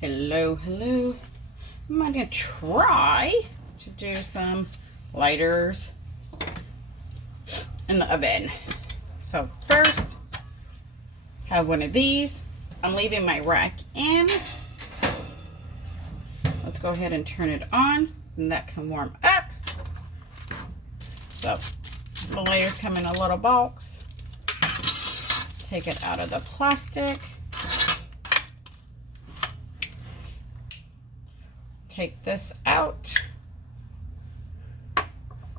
Hello, hello. I'm gonna try to do some lighters in the oven. So first, have one of these. I'm leaving my rack in. Let's go ahead and turn it on, and that can warm up. So the lighters come in a little box. Take it out of the plastic. Take this out,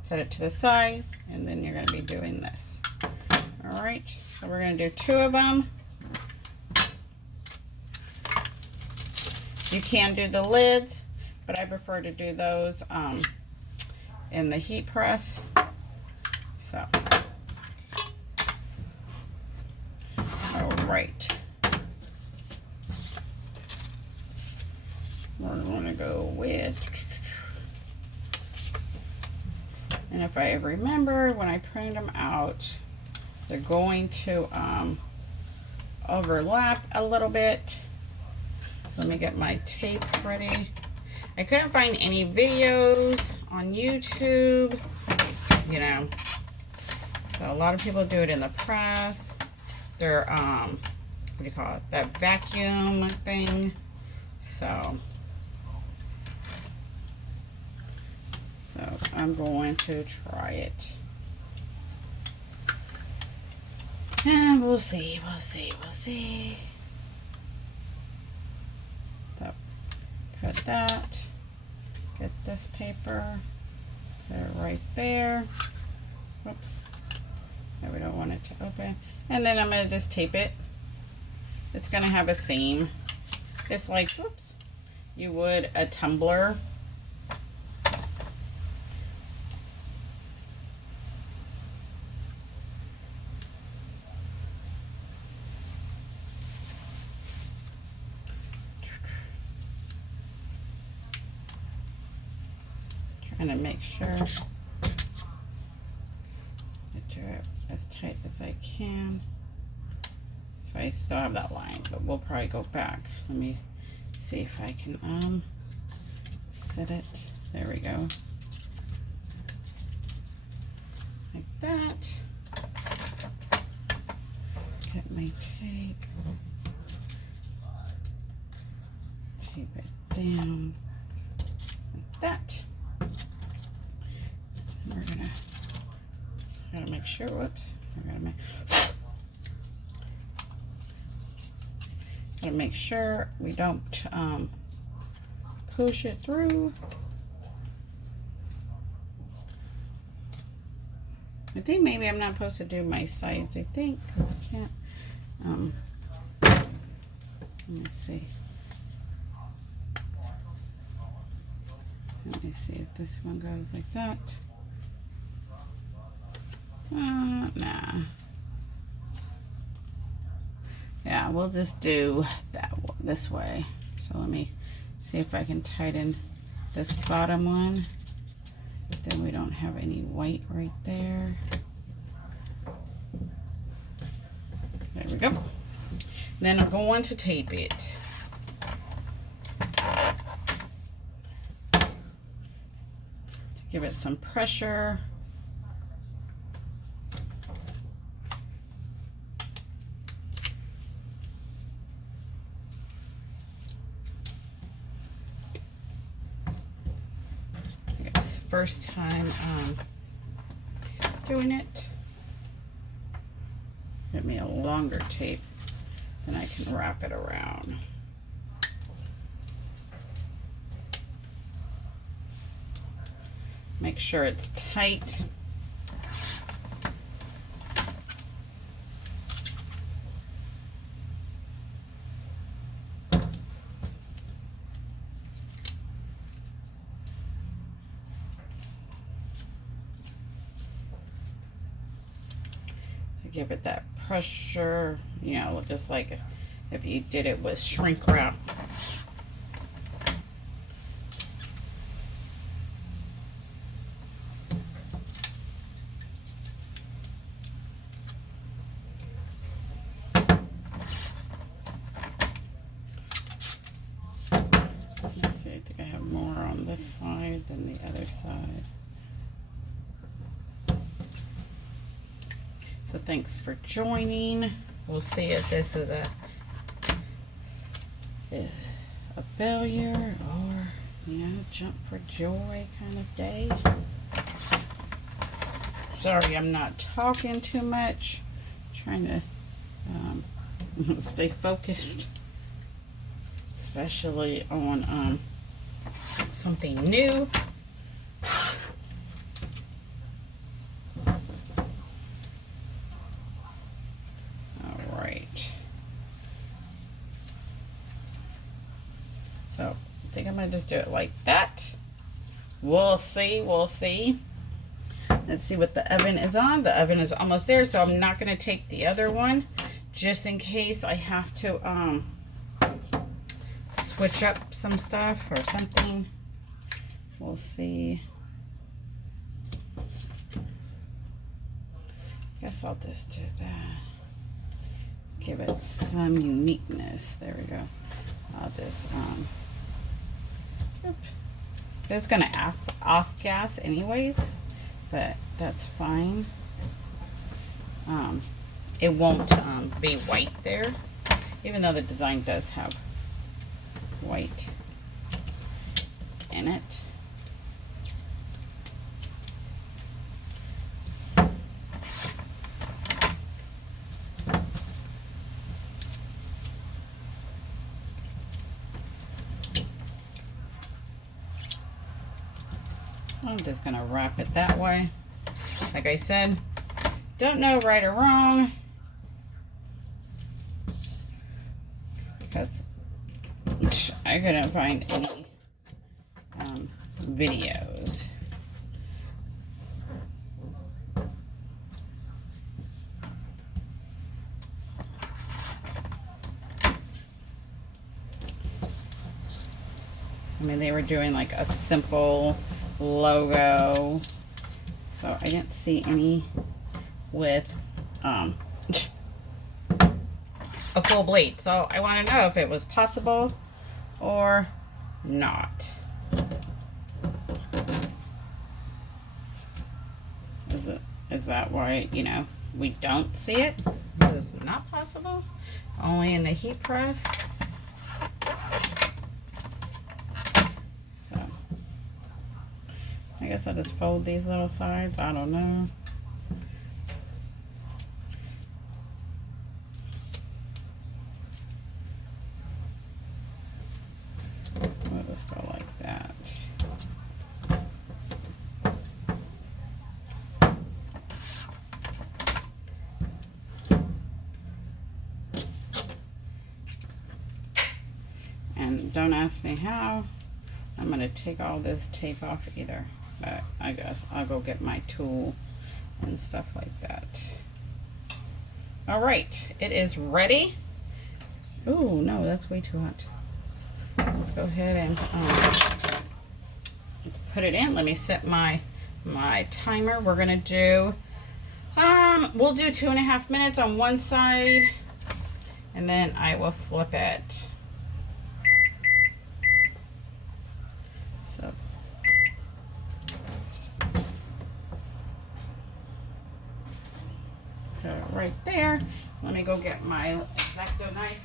set it to the side, and then you're going to be doing this. All right, so we're going to do 2 of them. You can do the lids, but I prefer to do those in the heat press. So, all right. We're going to go with, and if I remember when I printed them out, they're going to overlap a little bit. So let me get my tape ready. I couldn't find any videos on YouTube, you know, so a lot of people do it in the press. They're what do you call it, that vacuum thing. So I'm going to try it. And we'll see. So put that, get this paper, put it right there. Whoops. No, we don't want it to open. And then I'm going to just tape it. It's going to have a seam, just like, whoops, you would a tumbler. Trying to make sure I do it as tight as I can. So I still have that line, but we'll probably go back. Let me see if I can set it. There we go. Like that. Get my tape. Tape it down like that. And we're gotta make sure, whoops, gotta make sure we don't push it through. I think maybe I'm not supposed to do my sides, I think, because I can't, let me see. Let me see if this one goes like that. Nah. Yeah, we'll just do that one this way. So let me see if I can tighten this bottom one. Then we don't have any white right there. There we go. Then I'm going to tape it. To give it some pressure. First time doing it. Get me a longer tape, then I can wrap it around. Make sure it's tight. Give it that pressure, you know, just like if you did it with shrink wrap. Let's see, I think I have more on this side than the other side. So thanks for joining. We'll see if this is a failure or, you know, jump for joy kind of day. Sorry, I'm not talking too much. I'm trying to stay focused, especially on something new. All right. So I think I'm gonna just do it like that. We'll see. We'll see. Let's see what the oven is on. The oven is almost there, so I'm not going to take the other one just in case I have to switch up some stuff or something. We'll see. Guess I'll just do that. Give it some uniqueness. There we go. I'll just it's going to off gas anyways. But that's fine. It won't be white there, even though the design does have white in it. I'm just gonna wrap it that way. Like I said, don't know right or wrong because I couldn't find any videos. I mean, they were doing like a simple logo, so I didn't see any with a full blade. So I want to know if it was possible or not. Is that why, you know, we don't see it? It is not possible, only in the heat press. I guess I'll just fold these little sides. I don't know. We'll just go like that. And don't ask me how. I'm going to take all this tape off either. But I guess I'll go get my tool and stuff like that. All right, it is ready. Oh no, that's way too hot. Let's go ahead and let's put it in. Let me set my timer. We're gonna do we'll do 2.5 minutes on one side, and then I will flip it. So. Right there. Let me go get my X-Acto knife.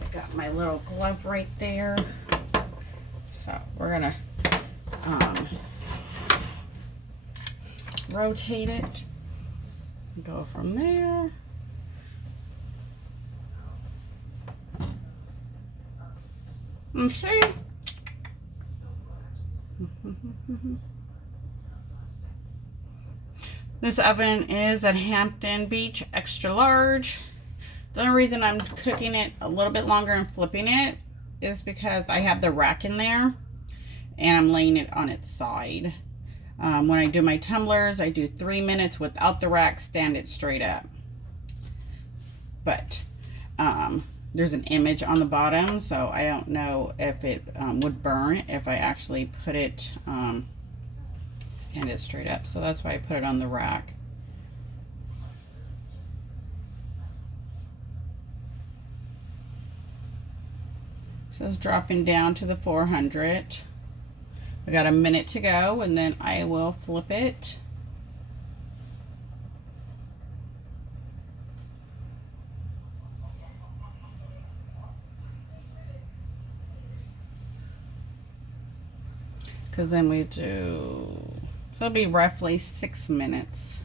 I got my little glove right there. So we're gonna rotate it. Go from there. And see. This oven is at Hampton Beach extra large. The only reason I'm cooking it a little bit longer and flipping it is because I have the rack in there and I'm laying it on its side. When I do my tumblers, I do 3 minutes without the rack, stand it straight up. But there's an image on the bottom, so I don't know if it would burn if I actually put it stand it straight up, so that's why I put it on the rack. So it's dropping down to the 400. We got a minute to go, and then I will flip it. Because then we do, so it'll be roughly 6 minutes.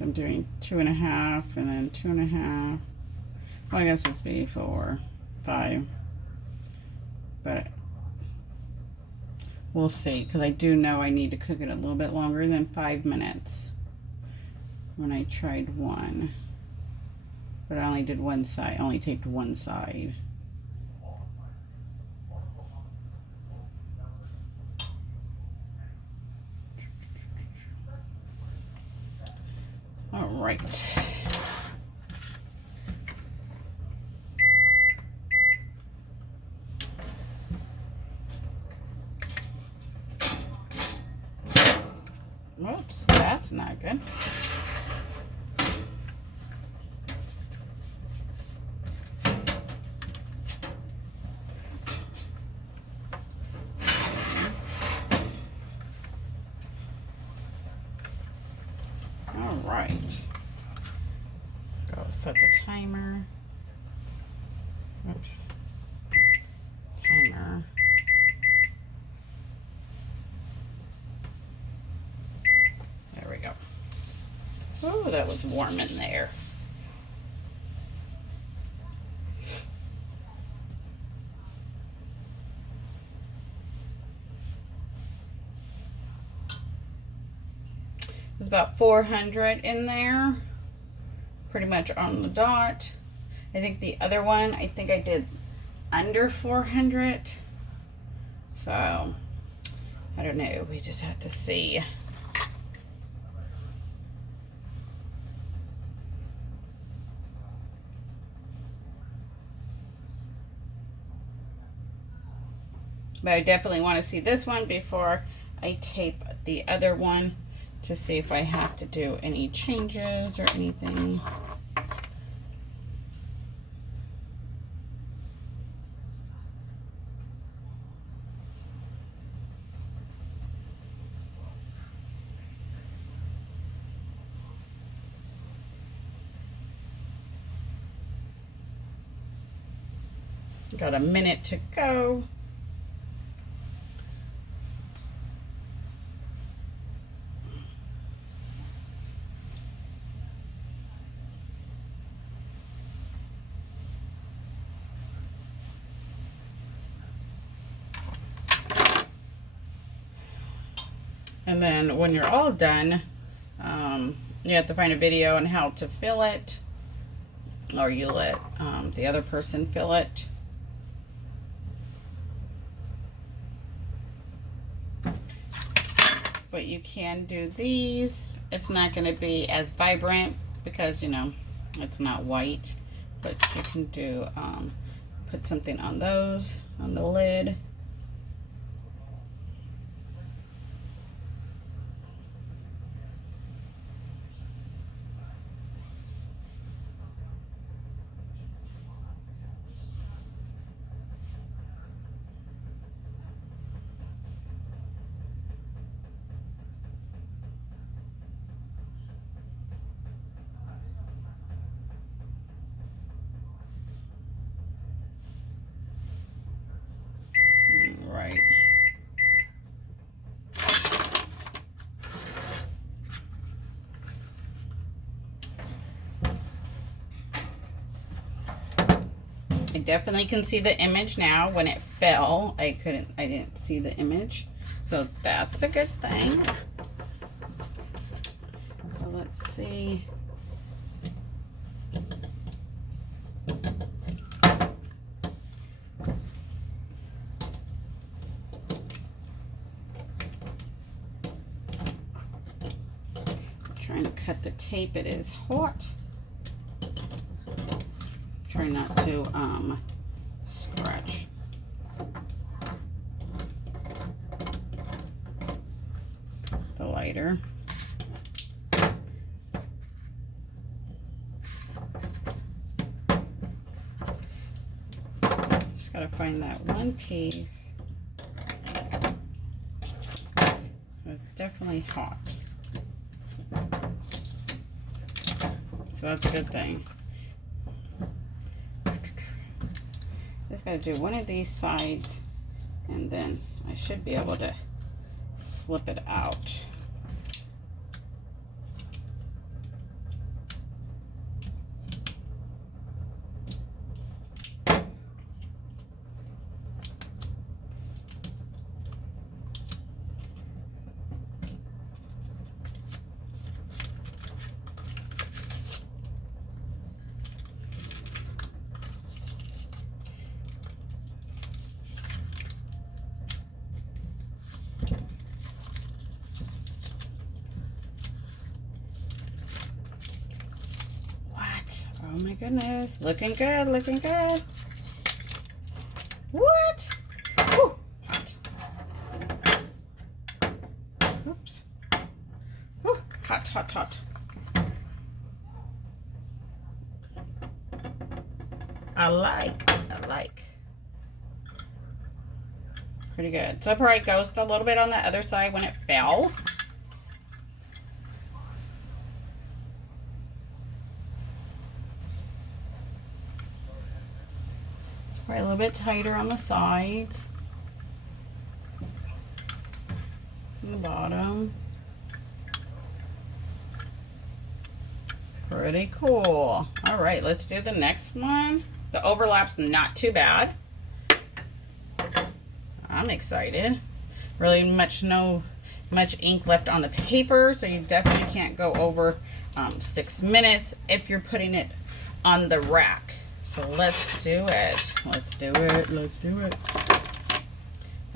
I'm doing 2.5 and then 2.5. Well, I guess it's be 4, 5. But we'll see, because I do know I need to cook it a little bit longer than 5 minutes when I tried one. But I only did one side, I only taped one side. All right. Whoops, that's not good. All right. Let's go set the timer. Oops. Timer. There we go. Oh, that was warm in there. It's about 400 in there, pretty much on the dot. I think the other one, I think I did under 400. So, I don't know, we just have to see. But I definitely want to see this one before I tape the other one to see if I have to do any changes or anything. Got a minute to go. And then when you're all done, you have to find a video on how to fill it, or you let the other person fill it. But you can do these. It's not going to be as vibrant because, you know, it's not white. But you can do, put something on those, on the lid. Right. I definitely can see the image now. When it fell, I didn't see the image. So that's a good thing. So let's see. Trying to cut the tape, it is hot. Try not to scratch. lighter. Just gotta find that one piece. It's definitely hot. So that's a good thing. Just gotta do one of these sides, and then I should be able to slip it out. Oh my goodness, looking good, looking good. What? Ooh, hot. Oops. Ooh, hot, hot, hot. I like. Pretty good. So probably goes a little bit on the other side when it fell. Probably a little bit tighter on the sides and the bottom. Pretty cool. All right, let's do the next one. The overlap's not too bad. I'm excited. Really much ink left on the paper, so you definitely can't go over 6 minutes if you're putting it on the rack. So let's do it. Let's do it. Let's do it.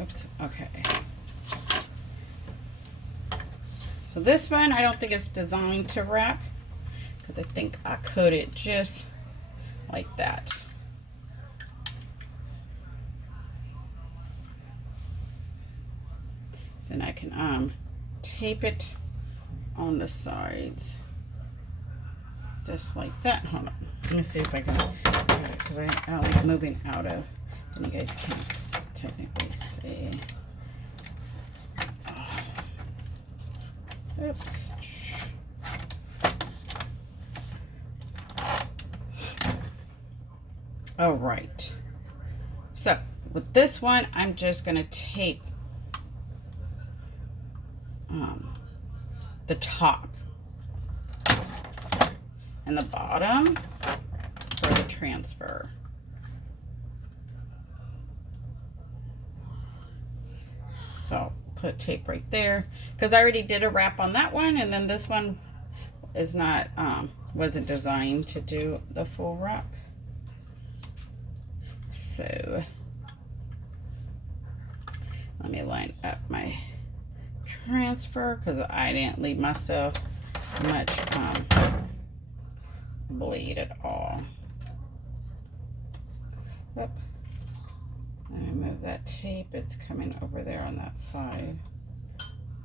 Oops. Okay. So this one, I don't think it's designed to wrap, because I think I coat it just like that. Then I can tape it on the sides. Just like that. Hold on. Let me see if I can, because I don't like moving out of, then you guys can't technically see. Oh. Oops. All right. So with this one, I'm just going to tape the top and the bottom for the transfer. So put tape right there, because I already did a wrap on that one, and then this one is not wasn't designed to do the full wrap. So let me line up my transfer, because I didn't leave myself much bleed at all. Yep. Let me move that tape. It's coming over there on that side.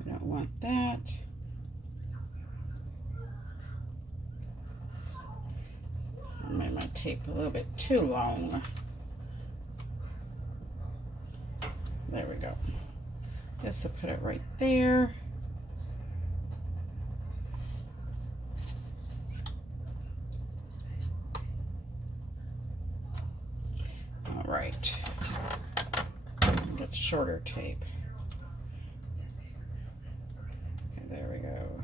We don't want that. I made my tape a little bit too long. There we go. Just to put it right there. All right. Get shorter tape. Okay, there we go.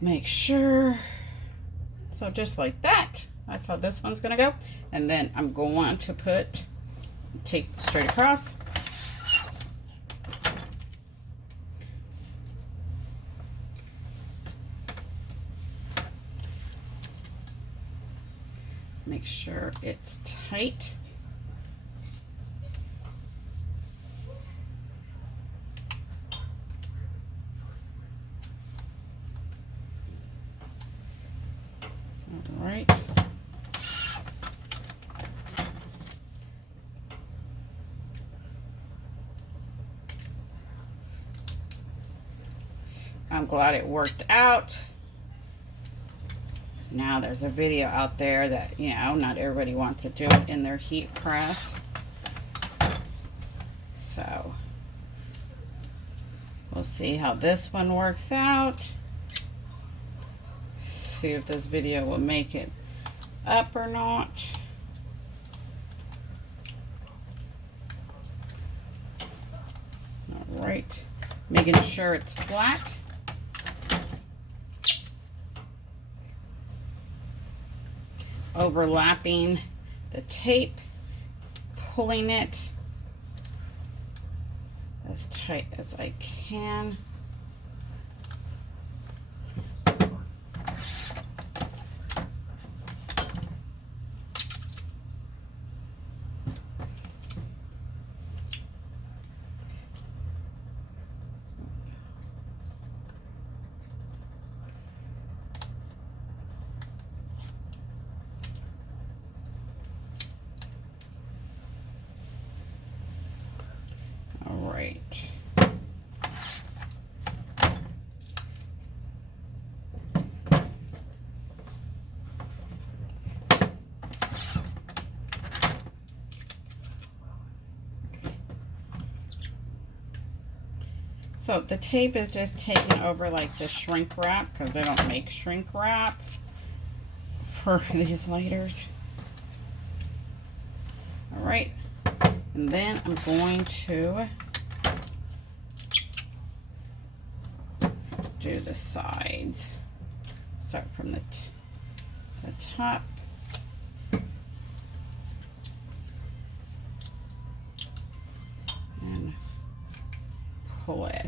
Make sure. So just like that. That's how this one's gonna go. And then I'm going to put tape straight across. Make sure it's tight. All right. I'm glad it worked out. Now there's a video out there that, you know, not everybody wants to do it in their heat press. So we'll see how this one works out. See if this video will make it up or not. All right, making sure it's flat. Overlapping the tape, pulling it as tight as I can. All right. So the tape is just taking over like the shrink wrap, because they don't make shrink wrap for these lighters. All right, and then I'm going to do the sides. Start from the top. And pull it.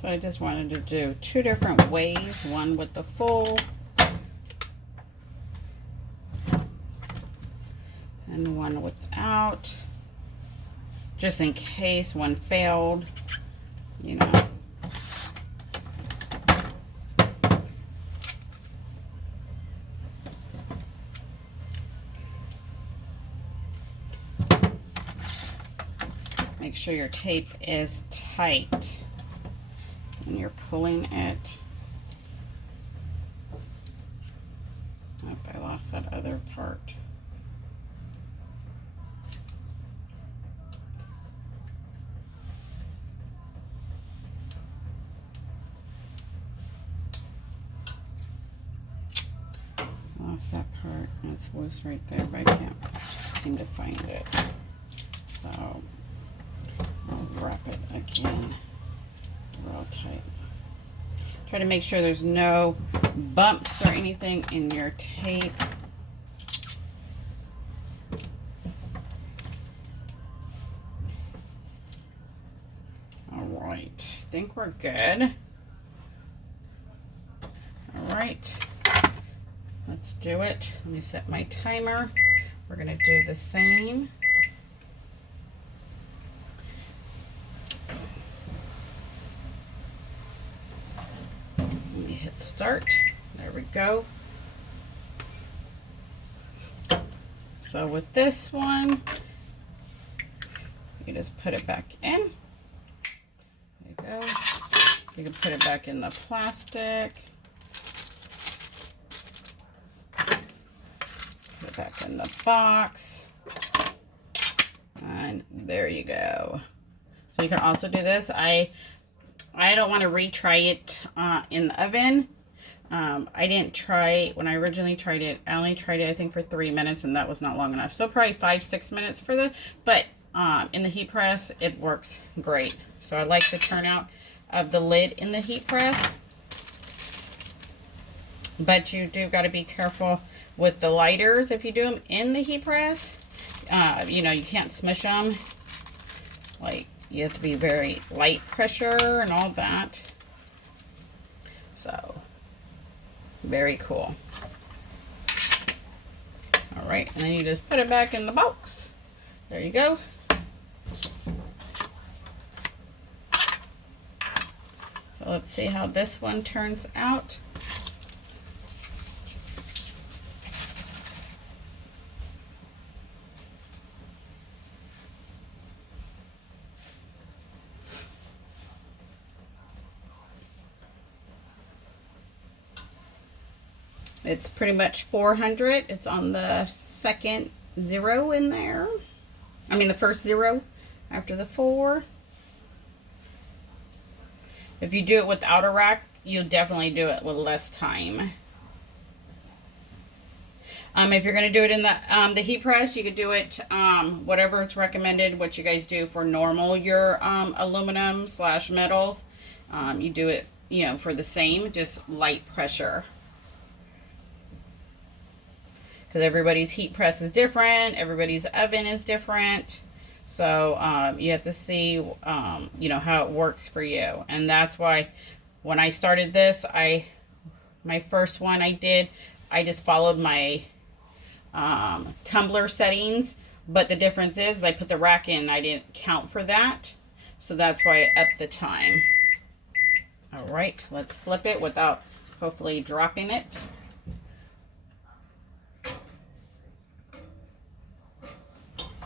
So I just wanted to do two different ways, one with the full and one without, just in case one failed, you know. Make sure your tape is tight when you're pulling it. Oh, I lost that other part. Lost that part, and it's loose right there, but I can't seem to find it. So I'll wrap it again real tight. Try to make sure there's no bumps or anything in your tape. All right, I think we're good. All right, let's do it. Let me set my timer. We're gonna do the same. Let me hit start. There we go. So with this one, you just put it back in. There you go. You can put it back in the plastic. Put it back in the box. And there you go. So you can also do this. I don't want to retry it in the oven. I didn't try, when I originally tried it, I only tried it I think for 3 minutes, and that was not long enough. So probably 5-6 minutes for the, but in the heat press it works great. So I like the turnout of the lid in the heat press. But you do got to be careful with the lighters if you do them in the heat press. You know, you can't smush them. Like, you have to be very light pressure and all that. So, very cool. All right, and then you just put it back in the box. There you go. let's see how this one turns out. It's pretty much 400. It's on the second 0 in there. I mean the first 0 after the 4. If you do it without a rack, you'll definitely do it with less time. If you're going to do it in the heat press, you could do it whatever it's recommended, what you guys do for normal your aluminum / metals. You do it, you know, for the same, just light pressure. Because everybody's heat press is different, everybody's oven is different. So you have to see, you know, how it works for you. And that's why when I started this, my first one I just followed my tumbler settings. But the difference is I put the rack in, I didn't count for that. So that's why I upped the time. All right, let's flip it without hopefully dropping it.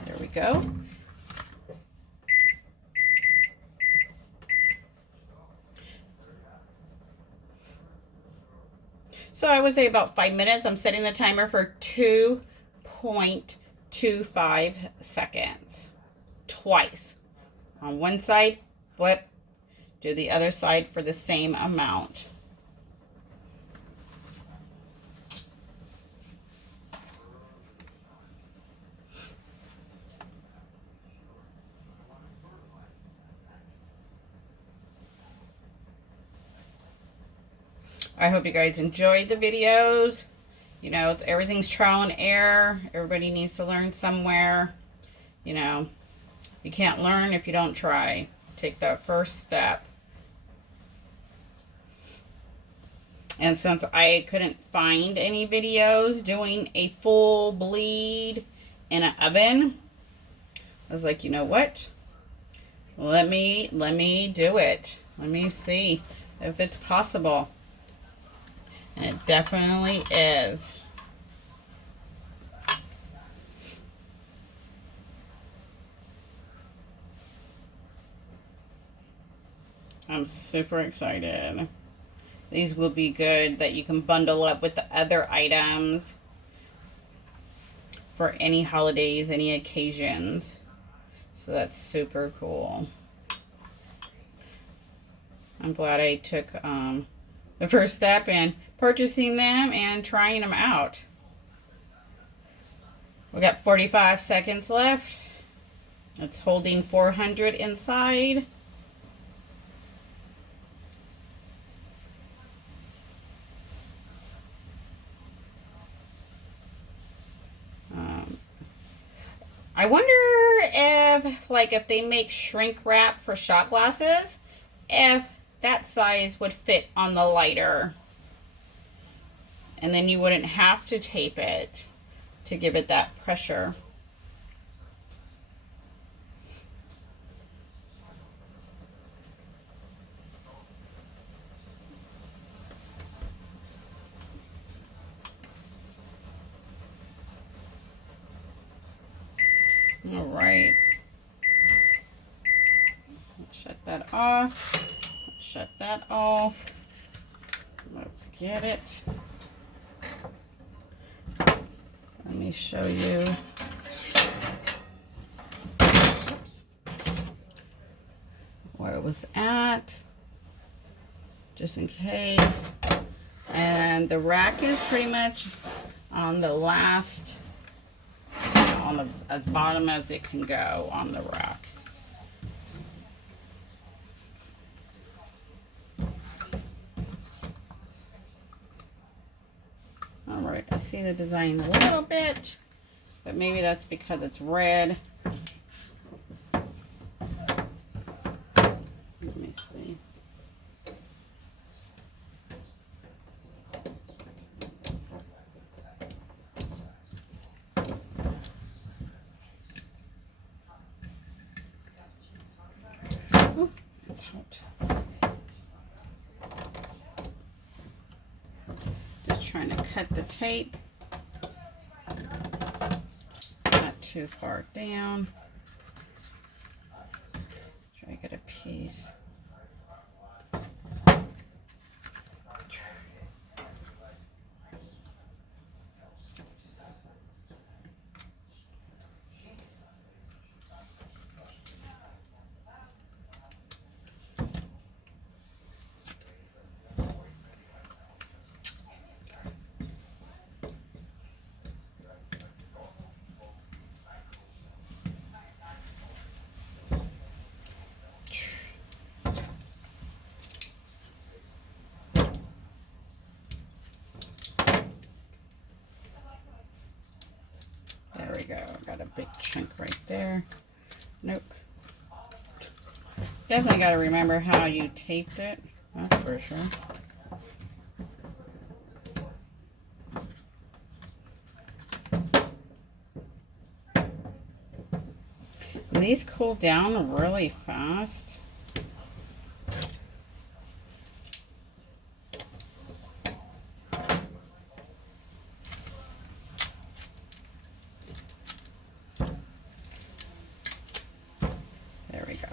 There we go. So I would say about 5 minutes. I'm setting the timer for 2.25 seconds. Twice. On one side, flip, do the other side for the same amount. I hope you guys enjoyed the videos. You know, everything's trial and error. Everybody needs to learn somewhere. You know, you can't learn if you don't try. Take that first step. And since I couldn't find any videos doing a full bleed in an oven, I was like, you know what? Let me do it. Let me see if it's possible. And it definitely is. I'm super excited. These will be good that you can bundle up with the other items for any holidays, any occasions. So that's super cool. I'm glad I took the first step in purchasing them and trying them out. We got 45 seconds left. It's holding 400 inside. I wonder if they make shrink wrap for shot glasses, if that size would fit on the lighter. And then you wouldn't have to tape it to give it that pressure. All right. Let's shut that off. Let's shut that off. Let's get it. Let me show you. Oops. Where it was at, just in case. And the rack is pretty much on the last, on the as bottom as it can go on the rack. All right, I see the design a little bit, but maybe that's because it's red. Let me see. Ooh, it's hot. trying to cut the tape. Not too far down. Try to get a piece. There we go. Got a big chunk right there. Nope. Definitely got to remember how you taped it. That's for sure. And these cool down really fast. There we go.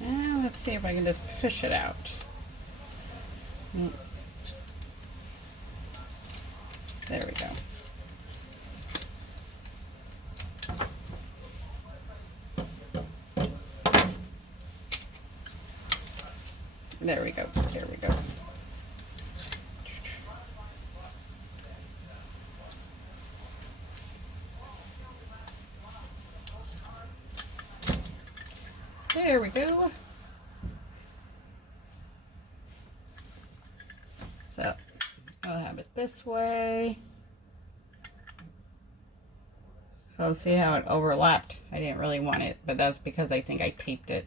Now let's see if I can just push it out. There we go. There we go. There we go. There we go. So I'll have it this way. So see how it overlapped. I didn't really want it, but that's because I think I taped it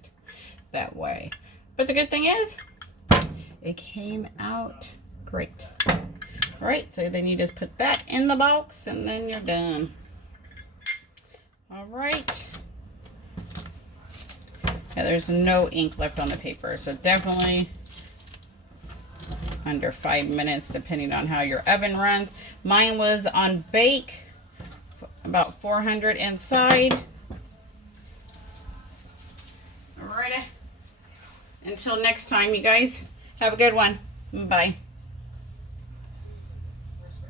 that way. But the good thing is, it came out great. All right, so then you just put that in the box and then you're done. All right. Yeah, there's no ink left on the paper, so definitely under 5 minutes, depending on how your oven runs. Mine was on bake, about 400 inside. All right. Until next time, you guys, have a good one. Bye.